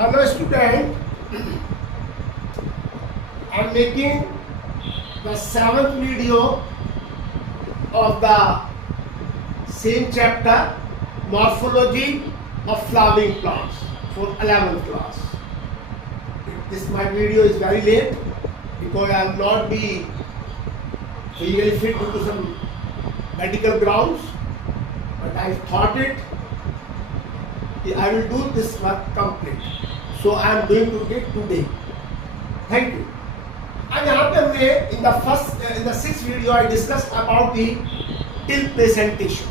Hello student, I am making the 7th video of the same chapter, Morphology of Flowering Plants for 11th class. This my video is very late because I will not be physically fit due to some medical grounds, but I thought it I will do this work complete. So I am doing it today. Thank you. And यहाँ पे हमने in the sixth video I discussed about the till presentation,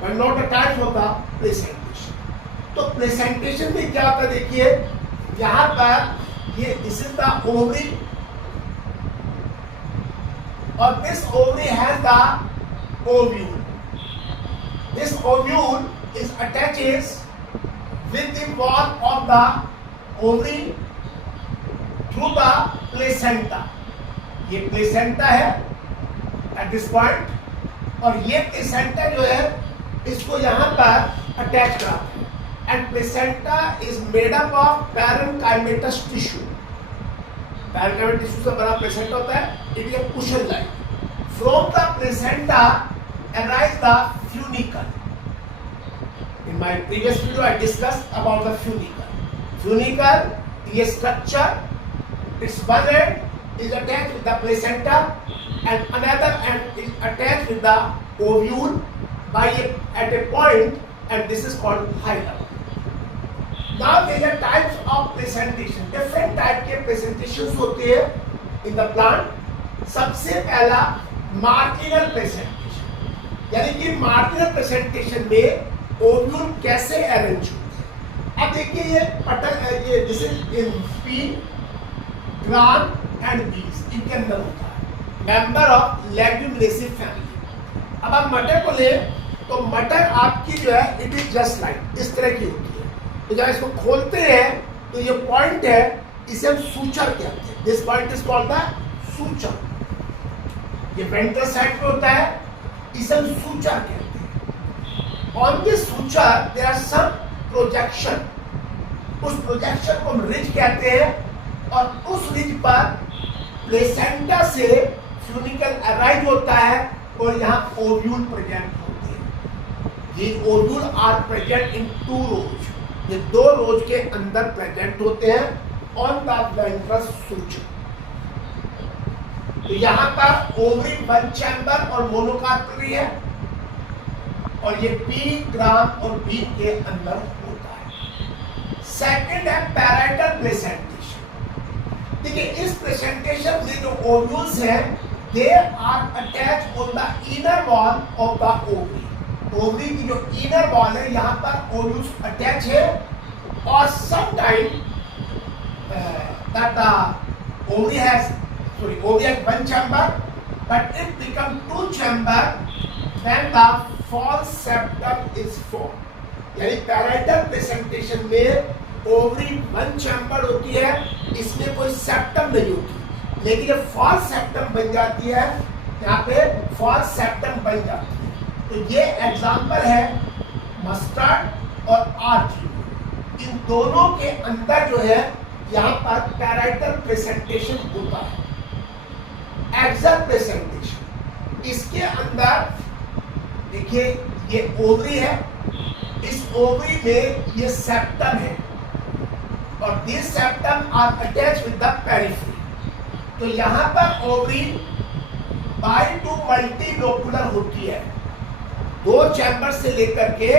but not the time of the presentation. तो presentation में क्या होता है देखिए, यहाँ पर ये this is the ovary और this ovary has the ovule. This ovule is attaches with the wall of the ovary through the placenta. ये placenta है at this point, और ये placenta जो है इसको यहाँ पर attach कराते हैं. And placenta is made up of parenchymatous tissue. Parenchymatous tissue से बना placenta होता है. It is a cushion like. From the placenta arise the funicle. In my previous video, I discussed about the funicle. Funicle is a structure. Its one end is attached with the placenta, and another end is attached with the ovule at a point, and this is called hilum. Now there are types of presentation. Different type के presentations होते हैं in the plant. सबसे पहला marginal presentation, यानी कि marginal presentation में ovule कैसे arrange होते हैं. अब देखिए ये this is in P gram and बीज इनके अंदर होता है मेंबर ऑफ लेग्यूमिनेसी फैमिली. अब आप मटर को ले तो मटर आपकी जो है इट इज जस्ट लाइक इस तरह की होती है. तो जब इसको खोलते हैं तो ये पॉइंट है, इसे हम सूचर कहते हैं. This point is called the suture. ये वेंट्रल साइड पे होता है, इसे हम सूचर कहते हैं. On this suture there are some projection. उस projection को हम ridge कहते हैं और उस ridge पर placenta से funicle arise होता है और यहाँ ovule present होते हैं. ये ovule are present in two rows. ये दो rows के अंदर present होते हैं on the ventral suture. तो यहाँ पर ovary one chamber और monocarpally है और ये पी ग्राम और बी के अंदर होता है. सेकंड है पैराइटल प्रेजेंटेशन. देखिए इस प्रेजेंटेशन में जो ओव्यूल्स हैं they are attach on the inner wall of the ovary. Ovary की जो इनर वॉल है यहाँ पर ओव्यूल्स अटैच है और some time that the ovary has one chamber but it become two chamber when the false septum is formed. यानी parietal presentation में ovary one chamber होती है, इसमें कोई सेप्टम नहीं होती, लेकिन जब फॉल्स सेप्टम बन जाती है यहाँ पे फॉल्स सेप्टम बन जाती है. तो ये एग्जांपल है मस्टर्ड और आर्च. इन दोनों के अंदर जो है यहाँ पर पैराइटल प्रेजेंटेशन होता है. एक्सल प्रेजेंटेशन, इसके अंदर देखिए ये ओवरी है, इस ओवरी में ये सेप्टम है और this septum are attach with the periphery. तो यहाँ पर ओवरी बाई टू मल्टीलोकुलर होती है, दो चैम्बर से लेकर के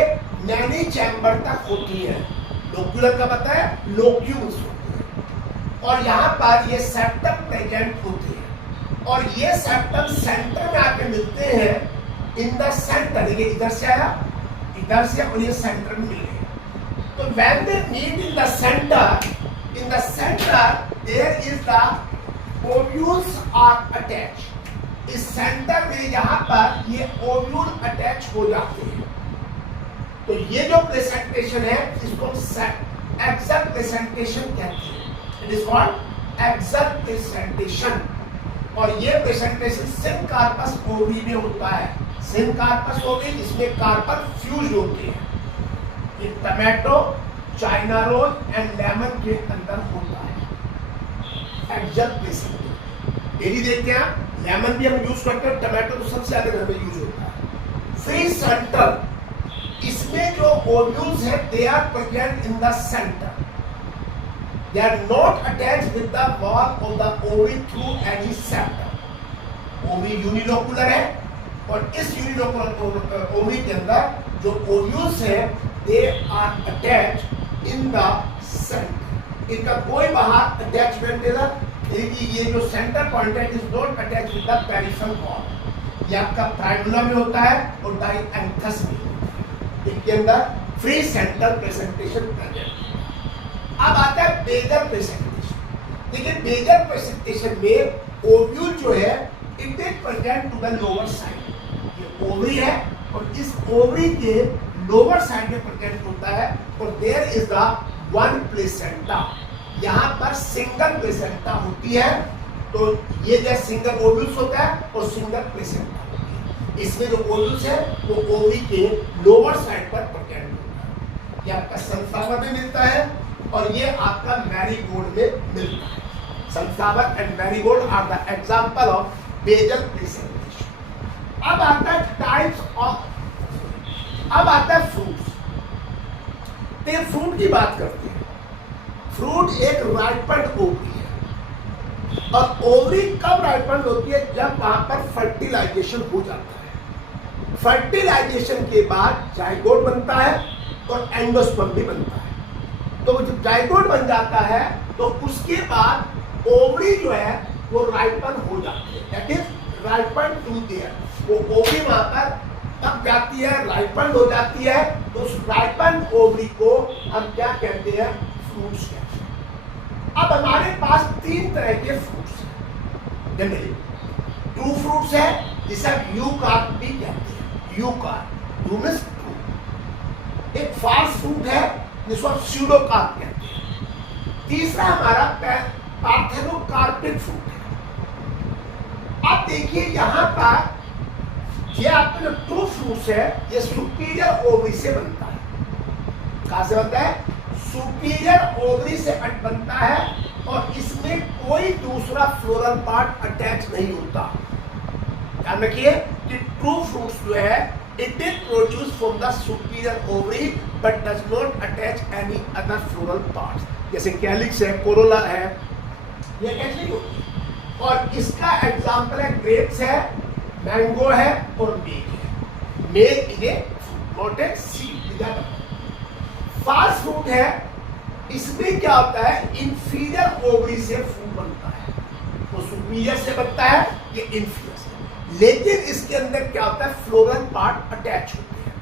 मैनी चैम्बर तक होती है. लोकुलर का पता है, लोक्यूल्स होते हैं और यहाँ पर ये सेप्टम प्रेजेंट होते हैं और ये सेप्टम सेंटर में आके मिलते हैं इन द सेंटर. देखिए इधर से आया, इधर से और ये सेंटर में मिले. तो when they meet in the center there is the ovules are attached. इस सेंटर में यहाँ पर ये ओव्यूल अटैच हो जाते हैं. तो ये जो प्रेजेंटेशन है इसको एक्सल प्रेजेंटेशन कहते हैं. It is called axile presentation और ये प्रेजेंटेशन सिनकार्पस ओवरी में होता है. सिनकार्पस ओवरी इसमें कार्पल फ्यूज होते हैं. ये tomato China rose and lemon के अंदर होता है। एक्जल प्रेसिपिटेशन डेली देखते हैं, लेमन भी हम यूज करते हैं, टमाटो तो सबसे ज्यादा घर में यूज होता है। फ्री सेंटर, इसमें जो ओव्यूल्स है they are present in the centre, they are not attached with the wall of the ovary through any centre. Ovary unilocular है और इस यूनिलोकुलर ओवरी के अंदर जो ओव्यूल्स है they are attached in the centre. इनका कोई बाहर अटैचमेंट ये जो सेंटर पॉइंट है is not attached with the peripheral wall. ये आपका प्राइमुला में होता है और डायएंथस में होता है। इनके अंदर फ्री सेंटर प्रेजेंटेशन प्रेजेंट। अब आता है बेजल प्रेजेंटेशन। देखिए बेजल प्रेजेंटेशन में ओव्यूल जो है it is present to the lower side. Ovary ओवरी है और इस ओवरी के लोअर साइड में प्रेजेंट होता है और there is the one placenta. यहाँ पर सिंगल प्लेसेंटा होती है, तो ये जो सिंगल ओव्यूल्स होता है और सिंगल प्लेसेंटा होती है। इसमें जो ओव्यूल्स है वो ओवरी के लोअर साइड पर प्रेजेंट होता है। ये आपका सनफ्लावर में मिलता है और ये आपका मैरीगोल्ड में मिलता है। Sunflower and marigold are the example of basal presentation. अब आता है टाइप्स ऑफ, अब आता है फ्रूट्स। तो फ्रूट की बात करते हैं। फ्रूट एक राइपेंड ओवरी है और ओवरी कब राइपेंड होती है? जब वहां पर फर्टिलाइजेशन हो जाता है। फर्टिलाइजेशन के बाद जाइगोट बनता है और एंडोस्पर्म भी बनता है। तो जब जाइगोट बन जाता है तो उसके बाद ओवरी जो है वो राइपन हो जाती है, that is ripen to there. वो ओवरी वहां पर तब जाती है, राइपन हो जाती है, तो उस राइपन ओवरी को हम क्या कहते हैं? फ्रूट्स कहते हैं। अब हमारे पास तीन तरह के फ्रूट्स हैं जनरली। ट्रू फ्रूट्स है जिसे हम यू कार्प भी कहते हैं। You carp, you means true. एक फाल्स फ्रूट है जिसको हम स्यूडो कार्प कहते हैं। तीसरा हमारा पार्थेनोकार्पिक फ्रूट है। अब देखिए यहाँ पर ये आपका जो ट्रू फ्रूट्स है ये सुपीरियर ओवरी से बनता है। कहां से बनता है? सुपीरियर ओवरी से बनता है और इसमें कोई दूसरा फ्लोरल पार्ट अटैच नहीं होता। ध्यान रखिए कि ट्रू फ्रूट्स जो है it is produce from the superior ovary but does not attach any other floral parts. जैसे कैलिक्स है, कोरोला है, ये अटैच नहीं होती। और इसका एग्जांपल है ग्रेप्स है, मैंगो है और मेघ है। मेघ is a not a seed. Fast fruit है, इसमें क्या होता है? इंफीरियर ओवरी से फ्रूट बनता है। तो सुपीरियर से बनता है, ये इंफीरियर से। लेकिन इसके अंदर क्या होता है? फ्लोरल पार्ट अटैच होते हैं।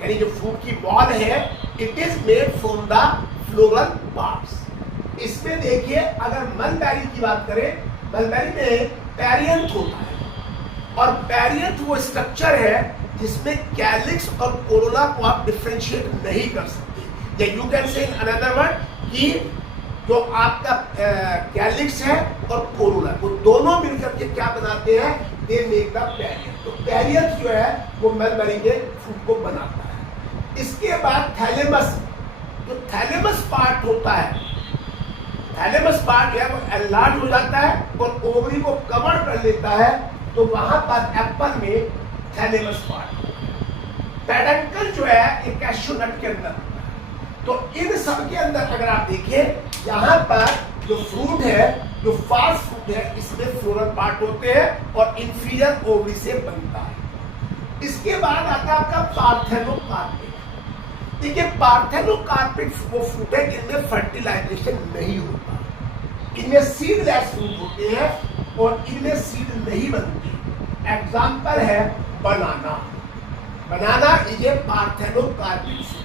यानी जो फ्रूट की बॉल है it is made from the floral parts. इसमें देखिए अगर मलबेरी की बात करें, मलबेरी में पेरियंथ होता है और पेरियंथ वो स्ट्रक्चर है जिसमें कैलिक्स और कोरोला को आप डिफरेंशिएट नहीं कर सकते। या you can say in another word कि जो आपका कैलिक्स है और कोरोला वो दोनों मिलकर के क्या बनाते हैं? They make the perianth. तो पेरियंथ जो है वो मलबेरी के फ्रूट को बनाता है। इसके बाद थैलेमस, जो थैलेमस पार्ट होता है, थैलेमस पार्ट है वो एनलार्ज हो जाता है और ओवरी को कवर कर लेता है। तो वहां पर एप्पल में थैलेमस पार्ट, पेडंकल जो है एक कैश्यू नट के अंदर। तो इन सब के अंदर अगर आप देखिए यहाँ पर जो फ्रूट है, जो फास्ट फ्रूट है, इसमें फ्लोरल पार्ट होते हैं और इंफीरियर ओवरी से बनता है। इसके बाद आता है आपका पार्थेनोकार्पिक। देखिए पार्थेनोकार्पिक वो फ्रूट है जिनमें फर्टिलाइजेशन नहीं होता। इनमें सीडलेस फ्रूट होते हैं और इनमें सीड नहीं बनती। एग्जाम्पल है बनाना। बनाना इज ए पार्थेनोकार्पिक फ्रूट।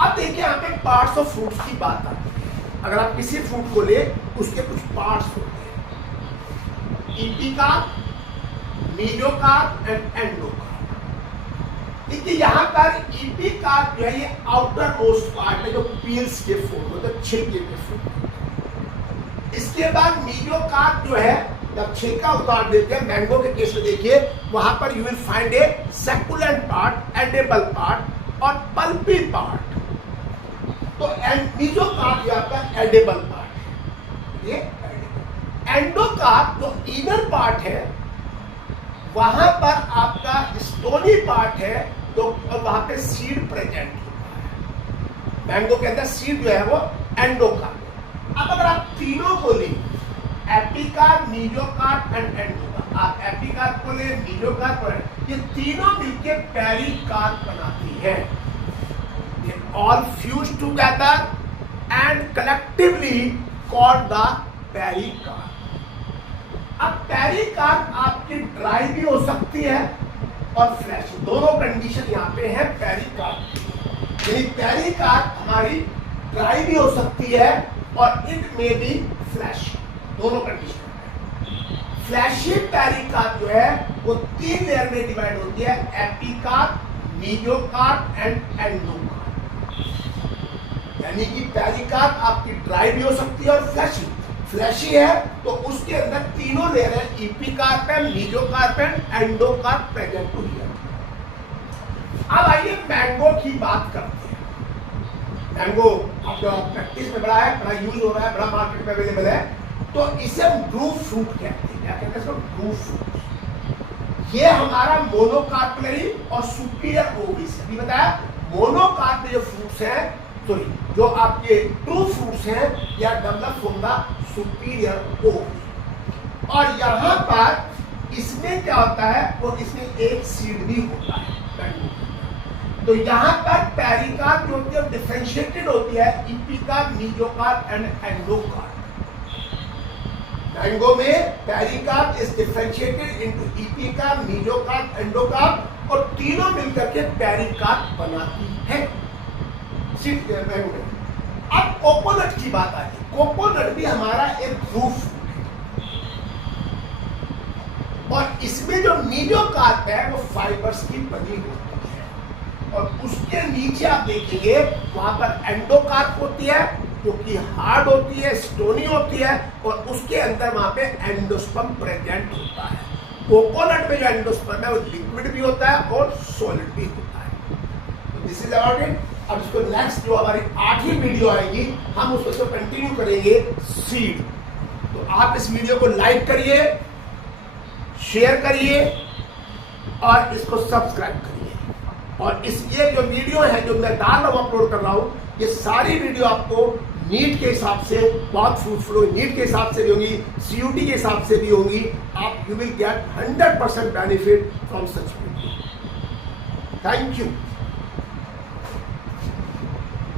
अब देखिए यहाँ पे पार्ट्स ऑफ फ्रूट्स की बात आती है। अगर आप किसी फ्रूट को ले उसके कुछ पार्ट्स होते हैं, एपिकार्प, मेसोकार्प एंड एंडोकार्प। देखिए यहाँ पर एपिकार्प जो है ये आउटर मोस्ट पार्ट है जो पील्स के फॉर्म होते हैं, छिलके के फॉर्म। इसके बाद मेसोकार्प जो है जब छिलका उतार देते हैं, मैंगो के केस में देखिए वहां पर you will find A succulent part, edible part और पल्पी पार्ट। एंड मीजोकार्प ये आपका एडिबल पार्ट है, ये एंडोकार्प जो इनर पार्ट है वहां पर आपका स्टोनी पार्ट है, तो वहां पे सीड प्रेजेंट होता है। मैंगो के अंदर सीड जो है वो एंडोकार्प। अब अगर आप तीनों को लें, एपिकार्प, मीजोकार्प एंड एंडोकार्प, आप एपिकार्प को ले, मीजोकार्प को ले, ये तीनों मिलके पेरिकार्प बनाती है। They all fuse together and collectively called the pericarp. अब पेरिकार्प आपकी ड्राई भी हो सकती है और फ्लैश, दोनों कंडीशन यहाँ पे है पेरिकार्प की। यानी पेरिकार्प हमारी ड्राई भी हो सकती है और इट में भी फ्लैश, दोनों कंडीशन है। फ्लैशी पेरिकार्प जो है वो 3 लेयर में डिवाइड होती है, एपिकार्प, मीजोकार्प एंड एंडोकार्प। यानी कि पेरिकार्प आपकी ड्राई भी हो सकती है और फ्लैशी, फ्लैशी है तो उसके अंदर तीनों लेयर है, एपिकार्प है, मीजोकार्प है, एंडोकार्प प्रेजेंट हुई है। अब आइए मैंगो की बात करते हैं। मैंगो आपका प्रैक्टिस में बड़ा है, बड़ा यूज हो रहा है, बड़ा मार्केट में अवेलेबल है, तो इसे हम ड्रूप फ्रूट कहते हैं। क्या कहते हैं इसको? Drupe fruit. ये हमारा मोनोकार्पलरी और सुपीरियर ओविस अभी बताया। मोनोकार्प जो फ्रूट्स हैं, सॉरी जो आपके ट्रू फ्रूट्स हैं, या डेवलप फ्रॉम द सुपीरियर ओव। और यहाँ पर इसमें क्या होता है, और इसमें एक सीड भी होता है। तो यहाँ पर पेरिकार्प जो होती है डिफरेंशिएटेड होती है, epicarp, mesocarp and endocarp. Mango में pericarp is differentiated into epicarp, mesocarp, endocarp, और तीनों मिलकर के पेरिकार्प बनाती है। अब कोकोनट की बात आ गई। कोकोनट भी हमारा एक ड्रूप फ्रूट है और इसमें जो मीजोकार्प है वो फाइबर्स की बनी होती है, और उसके नीचे आप देखेंगे वहां पर एंडोकार्प होती है जो कि हार्ड होती है, स्टोनी होती है, और उसके अंदर वहां पे एंडोस्पर्म प्रेजेंट होता है। कोकोनट में जो एंडोस्पर्म है वो लिक्विड भी होता है और सॉलिड भी होता है। तो दिस इज अबाउट इट। अब इसको नेक्स्ट जो हमारी 8वीं वीडियो आएगी, हम उसको कंटिन्यू करेंगे सीड। तो आप इस वीडियो को लाइक करिए, शेयर करिए और इसको सब्सक्राइब करिए। और इस ये जो वीडियो है जो मैं डाल रहा हूं, अपलोड कर रहा हूं, ये सारी वीडियो आपको नीट के हिसाब से बहुत फ्रूटफुल होगी, नीट के हिसाब से भी होंगी, CUT के हिसाब से भी होंगी। आप you will get 100% benefit from such video. Thank you.